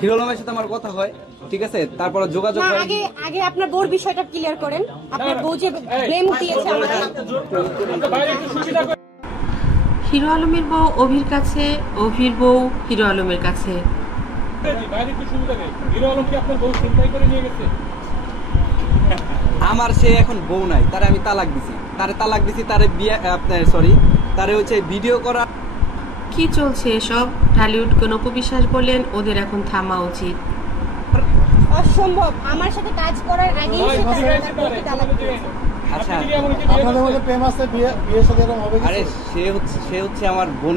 Hero আলমের সাথে আমার কথা হয়, ঠিক আছে, তারপর যোগাযোগ হয়। আগে আপনার বউর বিষয়টা ক্লিয়ার করেন। আপনার বউ যে ব্লেম দিয়েছে আমাকে। হিরো আলমের বউ অভির কাছে, অভির বউ হিরো আলমের কাছে। আমার সে এখন বউ নাই, তারে আমি তালাক দিছি, তারে বিয়ে তারে হচ্ছে ভিডিও করা। কি চলছে এসব? ঢালিউড কোন উপবিশ্বাস বলেন ওদের এখন থামা উচিত। অসম্ভব, আমার সাথে কাজ করার আগেই সে তালাক দিয়েছে। আচ্ছা, আপনাদের মধ্যে প্রেম আছে, বিয়ে শাদী এরকম হবে? আরে সে হচ্ছে আমার বোন।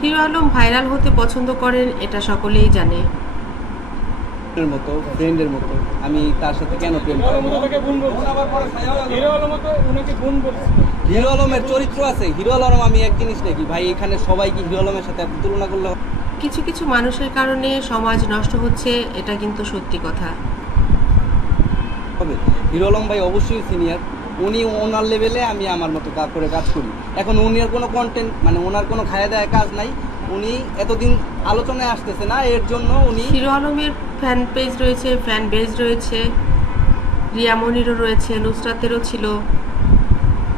হিরো আলম ভাইরাল হতে পছন্দ করেন, এটা সকলেই জানে। মতো ফ্রেন্ডের মতো আমি তার সাথে কেন প্রেম করব? হিরো আলমের চরিত্র আছে। হিরো আলম আমি এক জিনিস নাকি ভাই, এখানে সবাই কি হিরো আলমের সাথে তুলনা করলে? কিছু কিছু মানুষের কারণে সমাজ নষ্ট হচ্ছে, এটা কিন্তু সত্যি কথা। হিরো আলম ভাই অবশ্যই সিনিয়র, উনি ওনার লেভেলে, আমি আমার মতো করে কাজ করি। এখন উনার কোনো কন্টেন্ট মানে ওনার কোনো খায়া দেয়া কাজ নাই, উনি এতদিন আলোচনায় আসতেছে না, এর জন্য উনি। হিরো আলমের ফ্যান পেজ রয়েছে, ফ্যান বেজ রয়েছে, রিয়ামনিরও রয়েছে, নুসরাতেরও ছিল,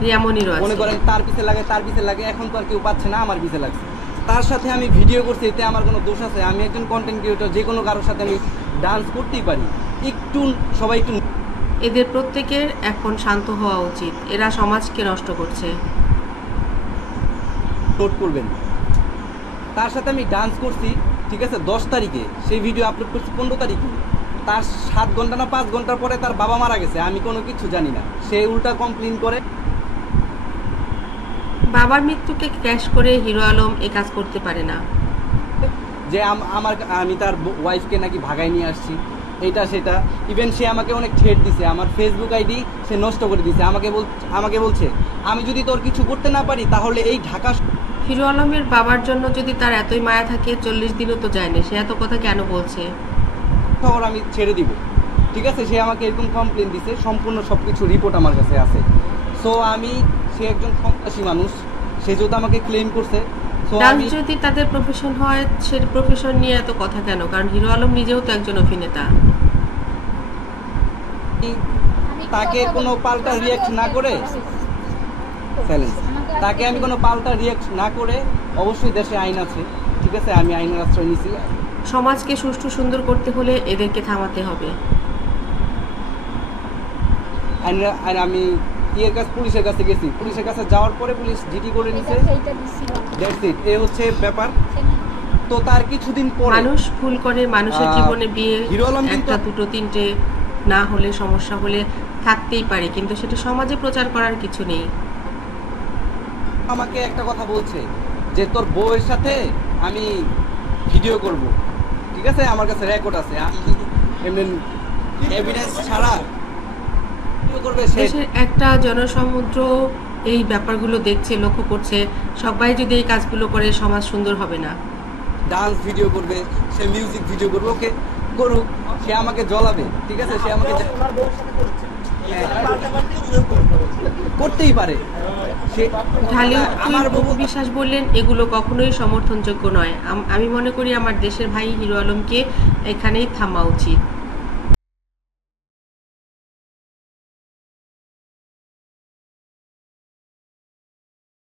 রিয়ামনিরও আছে। মনে করেন তার পিছে লাগে, এখন তো আর কেউ পাচ্ছে না, আমার পিছে লাগছে। তার সাথে আমি ভিডিও করছি, এতে আমার কোনো দোষ আছে? আমি একজন কন্টেন্ট ক্রিয়েটর, যে কোনো কারোর সাথে আমি ডান্স করতেই পারি। সবাই একটু এদের প্রত্যেকের এখন শান্ত হওয়া উচিত, এরা সমাজকে নষ্ট করছে। নোট করবেন, তার সাথে আমি ডান্স করছি, ঠিক আছে, 10 তারিখে, সেই ভিডিও আপলোড করছি 15 তারিখে। তার 7 ঘন্টা না 5 ঘন্টার পরে তার বাবা মারা গেছে, আমি কোনো কিছু জানি না। সে উল্টা কমপ্লেন করে। বাবার মৃত্যুকে ক্যাশ করে হিরো আলম এ কাজ করতে পারে না, যে আমি তার ওয়াইফকে নাকি ভাগাই নিয়ে আসছি, এটা সেটা। ইভেন সে আমাকে অনেক থ্রেট দিছে, আমার ফেসবুক আইডি সে নষ্ট করে দিছে। আমাকে বলছে আমি যদি তোর কিছু করতে না পারি তাহলে এই ঢাকা। হিরো আলমের বাবার জন্য যদি তার এতই মায়া থাকে, 40 দিনও তো যায়নি, সে এত কথা কেন বলছে? খবর আমি ছেড়ে দিব, ঠিক আছে। সে আমাকে এরকম কমপ্লেন দিছে, সম্পূর্ণ সবকিছু রিপোর্ট আমার কাছে আছে। সো সে একজন সন্ত্রাসী মানুষ, সে যদি আমাকে ক্লেম করছে। ডান্স যদি তাদের প্রফেশন হয়, সে প্রফেশন নিয়ে এত কথা কেন? কারণ হিরো আলম নিজেও তো একজন অভিনেতা। তাকে কোনো পাল্টা রিয়াক্ট না করে, তাকে আমি কোনো পাল্টা রিয়াক্ট না করে, অবশ্যই দেশে আইন আছে, ঠিক আছে, আমি আইনের আশ্রয় নিছি। সমাজকে সুষ্ঠু সুন্দর করতে হলে এদেরকে থামাতে হবে। আমি পুলিশের কাছে গেছি, পুলিশের কাছে যাওয়ার পরে পুলিশ জিডি করে নিছে। এই হচ্ছে ব্যাপার। তো তার কিছুদিন পরে মানুষ ভুল করে, মানুষের জীবনে বিয়ে একটা দুটো তিনটে না হলে, সমস্যা হলে থাকতেই পারে, কিন্তু সেটা সমাজে প্রচার করার কিছু নেই। আমাকে একটা কথা বলছে যে তোর বউয়ের সাথে আমি ভিডিও করব, ঠিক আছে, আমার কাছে রেকর্ড আছে, এমনি এভিডেন্স ছাড়া দেশের একটা জনসমুদ্র এই ব্যাপারগুলো দেখছে, লক্ষ্য করছে। সবাই যদি এই কাজগুলো করে, সমাজ সুন্দর হবে না। ডান্স ভিডিও করবে, সে মিউজিক ভিডিও করবে, ওকে করুক, সে আমাকে জ্বলাবে, ঠিক আছে, সে আমাকে করতেই পারে। ঢালিউড উপবিশ্বাস বললেন এগুলো কখনোই সমর্থনযোগ্য নয়। আমি মনে করি আমার দেশের ভাই হিরো আলমকে এখানেই থামা উচিত।